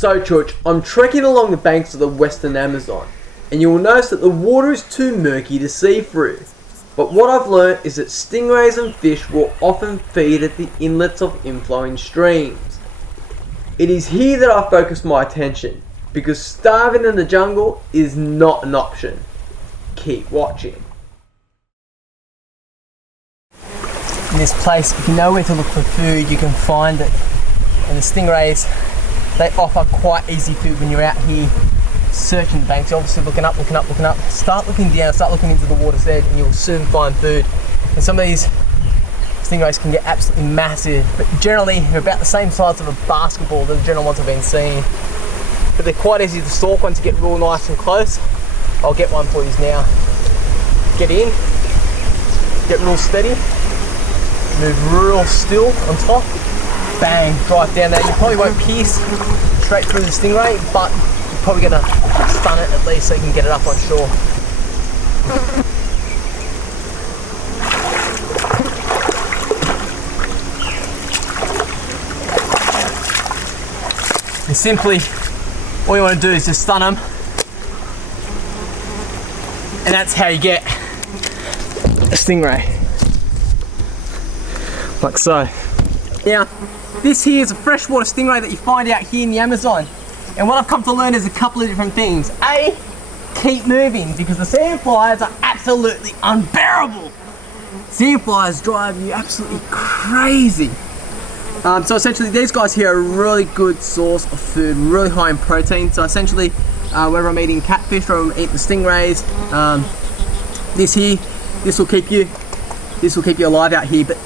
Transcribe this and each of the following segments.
So Church, I'm trekking along the banks of the western Amazon, and you will notice that the water is too murky to see through. But what I've learnt is that stingrays and fish will often feed at the inlets of inflowing streams. It is here that I focus my attention, because starving in the jungle is not an option. Keep watching. In this place, if you know where to look for food, you can find it. And the stingrays, they offer quite easy food when you're out here searching the banks. You're obviously looking up. Start looking down, start looking into the water's edge, and you'll soon find food. And some of these stingrays can get absolutely massive, but generally they're about the same size of a basketball, the general ones I've been seeing. But they're quite easy to stalk once you get real nice and close. I'll get one for you now. Get in, get real steady, move real still on top, bang, drive down there. You probably won't pierce straight through the stingray, but you're probably gonna stun it at least so you can get it up on shore. And simply, all you want to do is just stun them, and that's how you get a stingray, like so. Now, this here is a freshwater stingray that you find out here in the Amazon, and what I've come to learn is a couple of different things. A, keep moving, because the sandflies are absolutely unbearable. Sandflies drive you absolutely crazy. So essentially these guys here are a really good source of food, really high in protein. So essentially whether I'm eating catfish or I'm eating the stingrays, this will keep you alive out here. But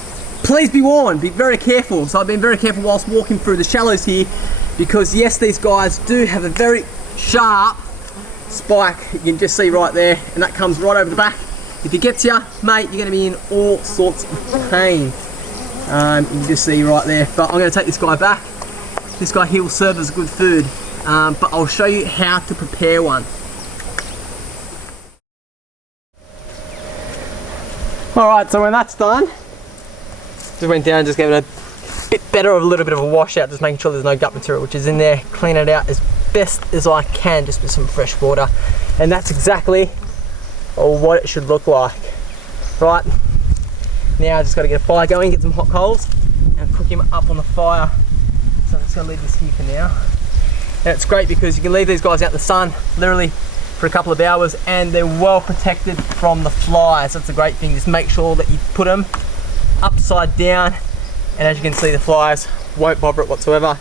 please be warned, be very careful. So I've been very careful whilst walking through the shallows here, because yes, these guys do have a very sharp spike. You can just see right there, and that comes right over the back. If it gets you, mate, you're gonna be in all sorts of pain. You can just see right there, but I'm going to take this guy back. This guy here will serve as good food, but I'll show you how to prepare one. Alright, so when that's done, just went down and just gave it a bit better of a little bit of a wash out, just making sure there's no gut material which is in there. Clean it out as best as I can, just with some fresh water, and that's exactly what it should look like. Right. Now I just got to get a fire going, get some hot coals, and cook him up on the fire. So I'm just going to leave this here for now. And it's great because you can leave these guys out in the sun, literally for a couple of hours, and they're well protected from the flies. That's a great thing. Just make sure that you put them upside down, and as you can see, the flies won't bother it whatsoever.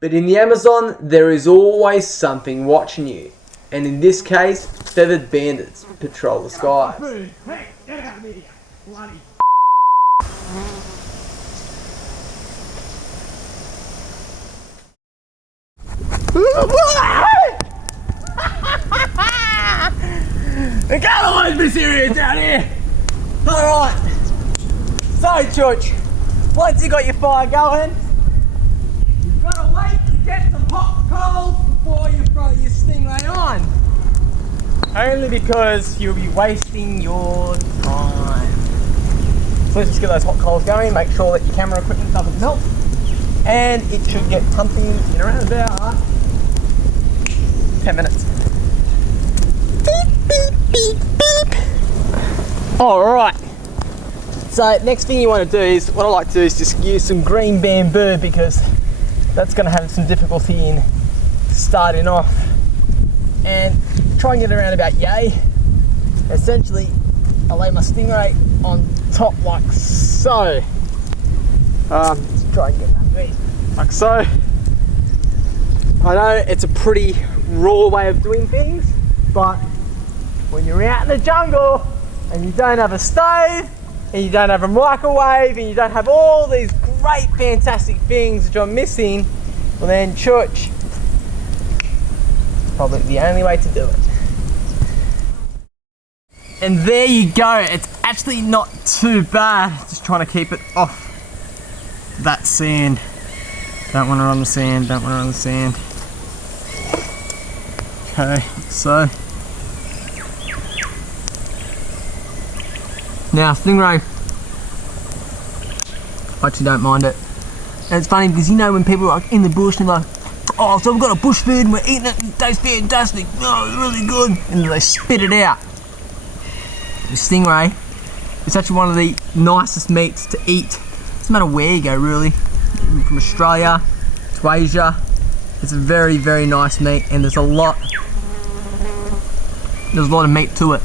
But in the Amazon, there is always something watching you. And in this case, feathered bandits patrol the skies. Hey, get out of here. Bloody I can't always be serious down here. Alright, so Church, once you got your fire going, you've got to wait to get some hot coals before you throw your stingray on. Only because you'll be wasting your time. So let's just get those hot coals going, make sure that your camera equipment doesn't melt, and it should get pumping in around about 10 minutes. Beep, beep, beep, beep. Alright, so next thing you want to do is, what I like to do is just use some green bamboo, because that's going to have some difficulty in starting off, and try and get around about yay. Essentially, I lay my stingray on top like so. Let's try and get that bit like so. I know it's a pretty raw way of doing things, but when you're out in the jungle and you don't have a stove, and you don't have a microwave, and you don't have all these great fantastic things which I'm missing, well then Church, probably the only way to do it. And there you go, it's actually not too bad. Just trying to keep it off that sand. Don't want to run the sand, don't want to run the sand. Okay, so. Now, stingray, I actually don't mind it. And it's funny because you know when people are in the bush and they're like, oh, so we've got a bush food and we're eating it and it tastes fantastic. Oh, it's really good. And they spit it out. The stingray is actually one of the nicest meats to eat. Doesn't matter where you go, really. From Australia to Asia, it's a very, very nice meat, and there's a lot of meat to it.